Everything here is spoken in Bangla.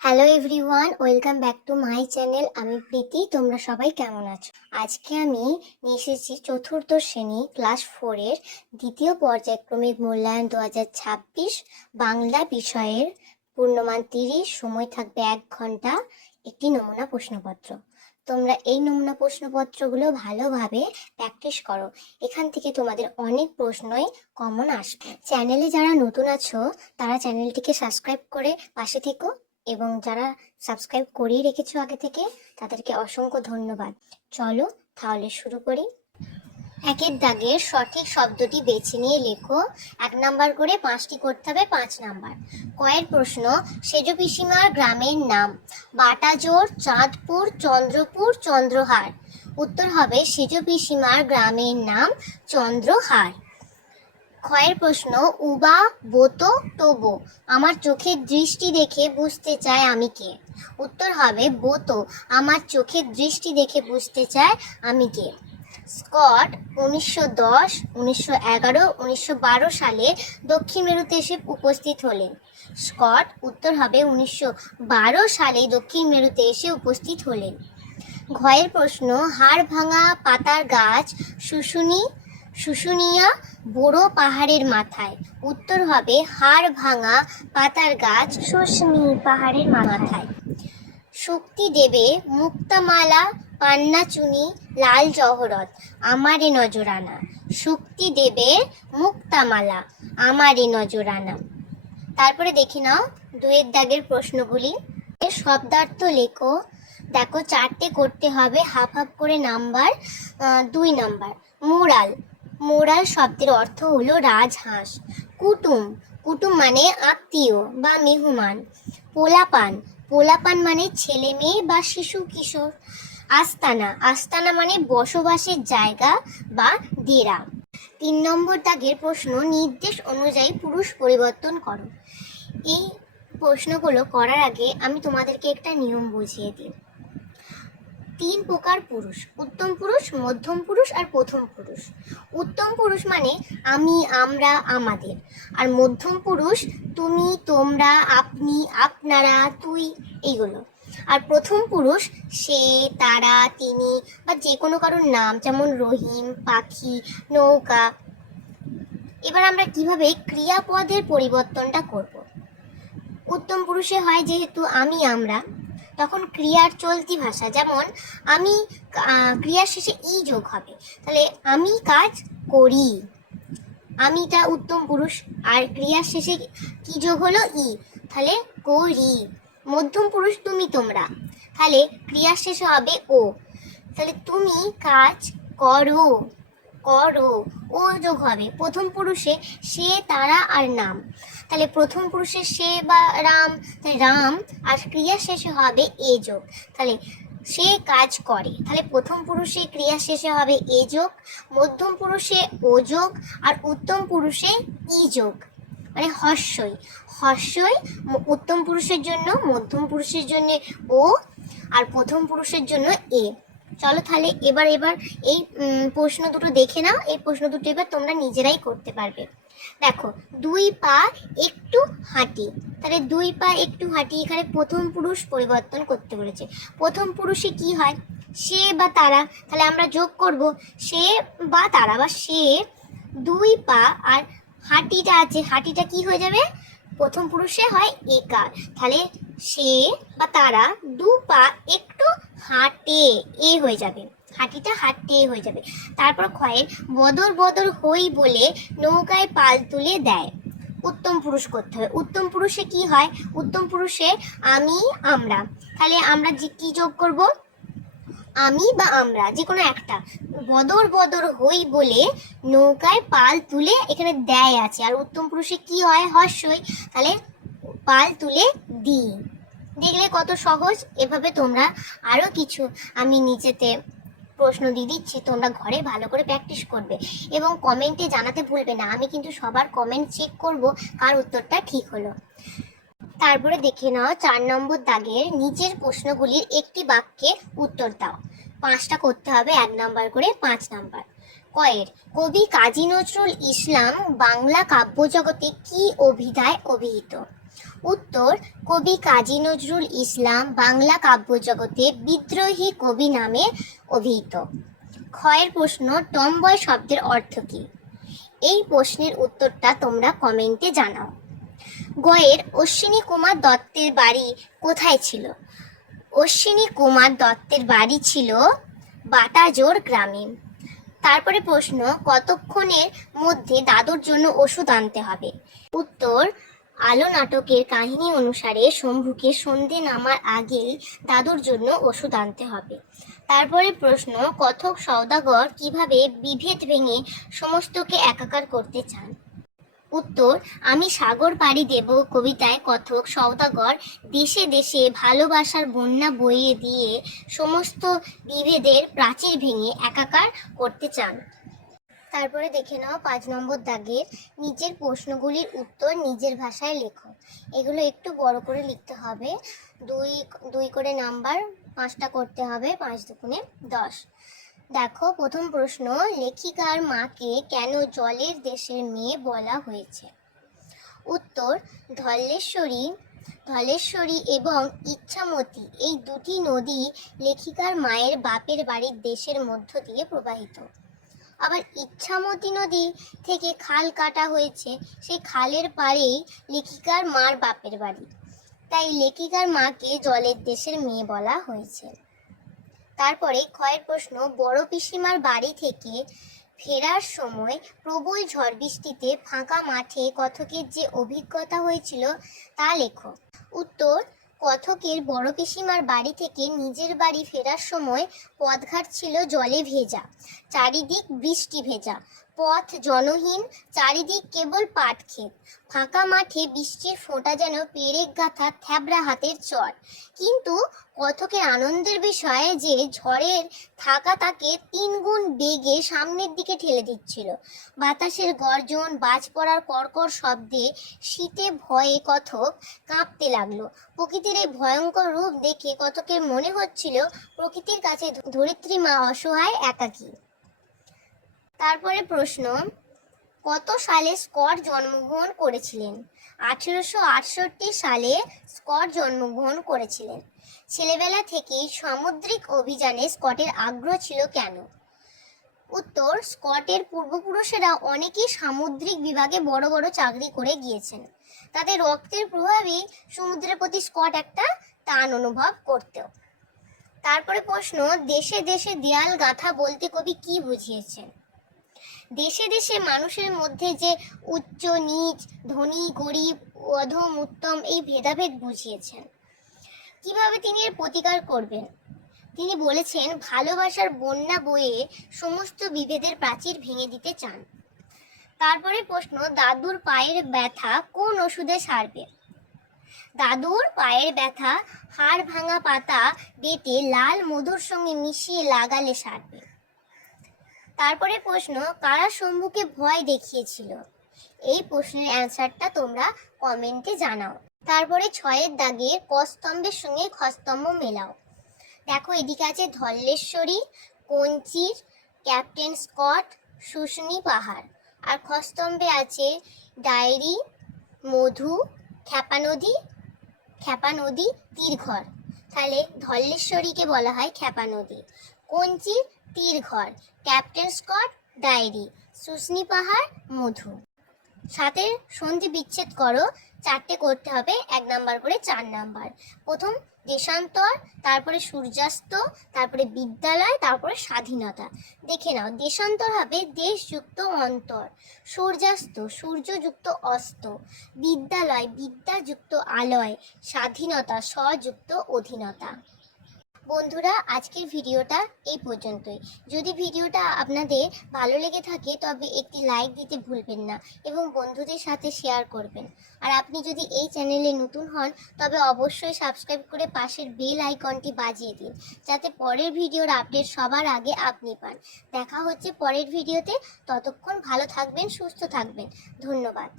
Hello everyone, welcome back to my channel. আমি প্রীতি। তোমরা সবাই কেমন আছো? আজকে আমি নিয়ে এসেছি চতুর্থ শ্রেণী ক্লাস 4-এর দ্বিতীয় পর্যায়ক্রমিক মূল্যায়ন 2026 বাংলা বিষয়ের পূর্ণমান 30, সময় থাকবে 1 ঘন্টা, একটি নমুনা প্রশ্নপত্র। তোমরা এই নমুনা প্রশ্নপত্রগুলো ভালোভাবে প্র্যাকটিস করো। এখান থেকে তোমাদের অনেক প্রশ্নই কমন আসবে। চ্যানেলে যারা নতুন আছো তারা চ্যানেলটিকে সাবস্ক্রাইব করে পাশে থেকো, এবং যারা সাবস্ক্রাইব করিয়ে রেখেছো আগে থেকে তাদেরকে অসংখ্য ধন্যবাদ। চলো তাহলে শুরু করি। একের দাগের সঠিক শব্দটি বেছে নিয়ে লেখো। 1 নাম্বার করে 5টি করতে হবে, 5 নাম্বার। কয়ের প্রশ্ন, সেজ পিসিমার গ্রামের নাম বাটাজোর, চাঁদপুর, চন্দ্রপুর, চন্দ্রহার। উত্তর হবে সেজ পিসিমার গ্রামের নাম চন্দ্রহার। ক্ষয়ের প্রশ্ন, উবা বোতো টোবো, আমার চোখের দৃষ্টি দেখে বুঝতে চায় আমি কে। উত্তর হবে বোতো, আমার চোখের দৃষ্টি দেখে বুঝতে চায় আমি কে। স্কট 1910, 1911, 1912 সালে দক্ষিণ মেরুতে এসে উপস্থিত হলেন। স্কট উত্তর হবে 1912 সালে দক্ষিণ মেরুতে এসে উপস্থিত হলেন। ঘয়ের প্রশ্ন, হাড় ভাঙা পাতার গাছ শুশুনিয়া বড় পাহাড়ের মাথায়। উত্তর হবে হাড় ভাঙা পাতার গাছ শুশুনি পাহাড়ের মাথায়। শক্তি দেবে মুক্তামালা পান্না চুনি লাল জহরত আমারে নজরানা। শক্তি দেবে মুক্তামালা আমারে নজরানা। তারপরে দেখি নাও 2-এর দাগের প্রশ্নগুলি। শব্দার্থ লেখো। দেখো 4টে করতে হবে, হাফ হাফ করে নাম্বার। 2 number, moral. মোরাল শব্দের অর্থ হলো রাজহাঁস। কুটুম, কুটুম মানে আত্মীয় বা মেহমান। পোলাপান, পোলাপান মানে ছেলে মেয়ে বা শিশু কিশোর। আস্তানা, আস্তানা মানে বসবাসের জায়গা বা ডেরা। 3 নম্বর দাগের প্রশ্ন, নির্দেশ অনুযায়ী পুরুষ পরিবর্তন করো। এই প্রশ্নগুলো করার আগে আমি তোমাদেরকে একটা নিয়ম বুঝিয়ে দিই। 3 প্রকার পুরুষ: উত্তম পুরুষ, মধ্যম পুরুষ আর প্রথম পুরুষ। উত্তম পুরুষ মানে আমি, আমরা, আমাদের। আর মধ্যম পুরুষ তুমি, তোমরা, আপনি, আপনারা, তুই, এইগুলো। আর প্রথম পুরুষ সে, তারা, তিনি বা যে কোনো কারোর নাম, যেমন রহিম, পাখি, নৌকা। এবার আমরা কিভাবে ক্রিয়াপদের পরিবর্তনটা করব। উত্তম পুরুষে হয় যেহেতু আমি, আমরা, তখন ক্রিয়ার চলতি ভাষা, যেমন আমি, ক্রিয়ার শেষে ই যোগ হবে, তাহলে আমি কাজ করি, আমিটা উত্তম পুরুষ। আর ক্রিয়ার শেষে কি যোগ হলো? ই, তাহলে করি। মধ্যম পুরুষ তুমি, তোমরা, তাহলে ক্রিয়ার শেষে হবে ও, তাহলে তুমি কাজ করো, করো, ও যোগ হবে। প্রথম পুরুষে সে, তারা আর নাম, তাহলে প্রথম পুরুষে সে বা রাম, তাহলে রাম, আর ক্রিয়া শেষে হবে এ যোগ, তাহলে সে কাজ করে। তাহলে প্রথম পুরুষে ক্রিয়া শেষে হবে এ যোগ, মধ্যম পুরুষে ও যোগ, আর উত্তম পুরুষে ই যোগ, মানে হর্ষই। হর্ষই উত্তম পুরুষের জন্য, মধ্যম পুরুষের জন্য ও, আর প্রথম পুরুষের জন্য এ। চলো তাহলে এবার এই প্রশ্ন দুটো দেখে নাও। এই প্রশ্ন দুটো এবার তোমরা নিজেরাই করতে পারবে। দেখো, 2 পা একটু হাঁটি, তাহলে 2 পা একটু হাঁটি, এখানে প্রথম পুরুষ পরিবর্তন করতে বলেছে। প্রথম পুরুষে কি হয়? সে বা তারা, তাহলে আমরা যোগ করব সে বা তারা, বা সে 2 পা, আর হাঁটিটা আছে, হাঁটিটা কি হয়ে যাবে? প্রথম পুরুষে হয় একার, তাহলে সে বা তারা 2 পা একটু হাঁটে, এ হয়ে যাবে, হাঁটিটা হাঁটতে হয়ে যাবে। তারপর ক্ষয়ের, বদর বদর হই বলে নৌকায় পাল তুলে দেয়। উত্তম পুরুষ করতে হবে। উত্তম পুরুষে কি হয়? উত্তম পুরুষে আমি, আমরা, তাহলে আমরা কি যোগ করব? আমি বা আমরা, যে কোনো একটা। বদর বদর হই বলে নৌকায় পাল তুলে, এখানে দেয় আছে, আর উত্তম পুরুষে কি হয়? হর্ষই, তাহলে পাল তুলে দিই। দেখলে কত সহজ। এভাবে তোমরা আরো কিছু আমি নিচেতে প্রশ্ন দিয়ে দিচ্ছি, তোমরা ঘরে ভালো করে প্র্যাকটিস করবে এবং কমেন্টে জানাতে ভুলবে না। আমি কিন্তু সবার কমেন্ট চেক করব কার উত্তরটা ঠিক হলো। তারপরে দেখে নাও 4 নম্বর দাগের নিচের প্রশ্নগুলির একটি বাক্যে উত্তর দাও। 5টা করতে হবে, 1 নাম্বার করে, 5 নাম্বার। কয়ের, কবি কাজী নজরুল ইসলাম বাংলা কাব্যজগতে কি অভিধায় অভিহিত? উত্তর, কবি কাজী নজরুল ইসলাম বাংলা কাব্যজগতে বিদ্রোহী কবি নামে অভিহিত। ক্ষয়ের প্রশ্ন, টমবয় শব্দের অর্থ কী? এই প্রশ্নের উত্তরটা তোমরা কমেন্টে জানাও। গয়ের অশ্বিনী কুমার দত্তের বাড়ি কোথায় ছিল? অশ্বিনী কুমার দত্তের বাড়ি ছিল বাটাজোর গ্রামে। তারপরে প্রশ্ন, কতক্ষণের মধ্যে দাদুর জন্য ওষুধ আনতে হবে? উত্তর, আলো নাটকের কাহিনী অনুসারে শম্ভুকে সন্ধে নামার আগেই দাদুর জন্য ওষুধ আনতে হবে। তারপরে প্রশ্ন, কথক সওদাগর কিভাবে বিভেদ ভেঙে সমস্তকে একাকার করতে চান? উত্তর, আমি সাগর পাড়ি দেব কবিতায় কথক সওদাগর দেশে দেশে ভালোবাসার বন্যা বইয়ে দিয়ে সমস্ত বিভেদের প্রাচীর ভেঙে একাকার করতে চান। তারপরে দেখে নাও 5 নম্বর দাগের নিচের প্রশ্নগুলির উত্তর নিজের ভাষায় লেখো। এগুলো একটু বড় করে লিখতে হবে, দুই করে নাম্বার, 5টা করতে হবে, 5 দুগুণে 10। দেখো প্রথম প্রশ্ন, লেখিকার মাকে কেন জলের দেশের মেয়ে বলা হয়েছে? উত্তর, ধলেশ্বরী এবং ইচ্ছামতি এই দুটি নদী লেখিকার মায়ের বাপের বাড়ির দেশের মধ্য দিয়ে প্রবাহিত। আবার ইচ্ছামতি নদী থেকে খাল কাটা হয়েছে, সেই খালের পাড়েই লেখিকার মার বাপের বাড়ি, তাই লেখিকার মাকে জলের দেশের মেয়ে বলা হয়েছে। তারপরে ক্ষয়ের প্রশ্ন, বড় পিসিমার বাড়ি থেকে ফেরার সময় প্রবল ঝড় বৃষ্টিতে ফাঁকা মাঠে কথকের যে অভিজ্ঞতা হয়েছিল তা লেখো। উত্তর, কথকের বড় পিসিমার বাড়ি থেকে নিজের বাড়ি ফেরার সময় পথঘাট ছিল জলে ভেজা, চারিদিক বৃষ্টি ভেজা, পথ জনহীন, চারিদিক কেবল পাট ক্ষেত, ফাঁকা মাঠে বৃষ্টির ফোঁটা যেন পেরেক গাঁথা থ্যাবড়া হাতের চর। কিন্তু কথকের আনন্দের বিষয় যে ঝড়ের থাকা তাকে 3 গুণ বেগে সামনের দিকে ঠেলে দিচ্ছিল। বাতাসের গর্জন, বাজ পড়ার কড়কড় শব্দে শীতে ভয়ে কথক কাঁপতে লাগলো। প্রকৃতির এই ভয়ঙ্কর রূপ দেখে কথকের মনে হচ্ছিল প্রকৃতির কাছে ধরিত্রী মা অসহায়, একাকী। তারপরে প্রশ্ন, কত সালে স্কট জন্মগ্রহণ করেছিলেন? 1868 সালে স্কট জন্মগ্রহণ করেছিলেন। ছেলেবেলা থেকেই সামুদ্রিক অভিযানে স্কটের আগ্রহ ছিল কেন? উত্তর, স্কটের পূর্বপুরুষেরা অনেকেই সামুদ্রিক বিভাগে বড় বড় চাকরি করে গিয়েছেন। তাদের রক্তের প্রভাবে সমুদ্রের প্রতি স্কট একটা টান অনুভব করত। তারপরে প্রশ্ন, দেশে দেশে দেয়াল গাঁথা বলতে কবি কি বুঝিয়েছেন? দেশে দেশে মানুষের মধ্যে যে উচ্চ নীচ, ধনী গরিব, অধম উত্তম এই ভেদাভেদ বুঝিয়েছেন। কিভাবে তিনি এর প্রতিকার করবেন? তিনি বলেছেন ভালোবাসার বন্যা বয়ে সমস্ত বিভেদের প্রাচীর ভেঙে দিতে চান। তারপরে প্রশ্ন, দাদুর পায়ের ব্যথা কোন ওষুধে সারবে? দাদুর পায়ের ব্যথা হাড় ভাঙা পাতা বেটে লাল মধুর সঙ্গে মিশিয়ে লাগালে সারবে। তারপরে প্রশ্ন, কারা শম্ভুকে ভয় দেখিয়েছিল? এই প্রশ্নের অ্যান্সারটা তোমরা কমেন্টে জানাও। তারপরে 6 দাগের ক স্তম্ভের সঙ্গে খ স্তম্ভ মেলাও। দেখো এদিকে আছে ধলেশ্বরী, কঞ্চির, ক্যাপ্টেন স্কট, শুশনি পাহাড়, আর খ স্তম্ভে আছে ডায়েরি, মধু, খ্যাপা নদী, তীরঘর। তাহলে ধলেশ্বরীকে বলা হয় খ্যাপা নদী, কঞ্চির তীরঘর, ক্যাপ্টেন স্কট ডায়েরি, শুশনি পাহাড় মধু। সাথে সন্ধি বিচ্ছেদ করো, 4টে করতে হবে, 1 নাম্বার করে 4 নাম্বার। প্রথম দেশান্তর, তারপরে সূর্যাস্ত, তারপরে বিদ্যালয়, তারপরে স্বাধীনতা। দেখে নাও, দেশান্তর হবে দেশ যুক্ত অন্তর, সূর্যাস্ত সূর্য যুক্ত অস্ত, বিদ্যালয় বিদ্যা যুক্ত আলয়, স্বাধীনতা স্বযুক্ত অধীনতা। বন্ধুরা, আজকের ভিডিওটা এই পর্যন্তই। যদি ভিডিওটা আপনাদের ভালো লেগে থাকে তবে একটি লাইক দিতে ভুলবেন না এবং বন্ধুদের সাথে শেয়ার করবেন। আর আপনি যদি এই চ্যানেলে নতুন হন তবে অবশ্যই সাবস্ক্রাইব করে পাশের বেল আইকনটি বাজিয়ে দিন, যাতে পরের ভিডিওর আপডেট সবার আগে আপনি পান। দেখা হচ্ছে পরের ভিডিওতে, ততক্ষণ ভালো থাকবেন, সুস্থ থাকবেন। ধন্যবাদ।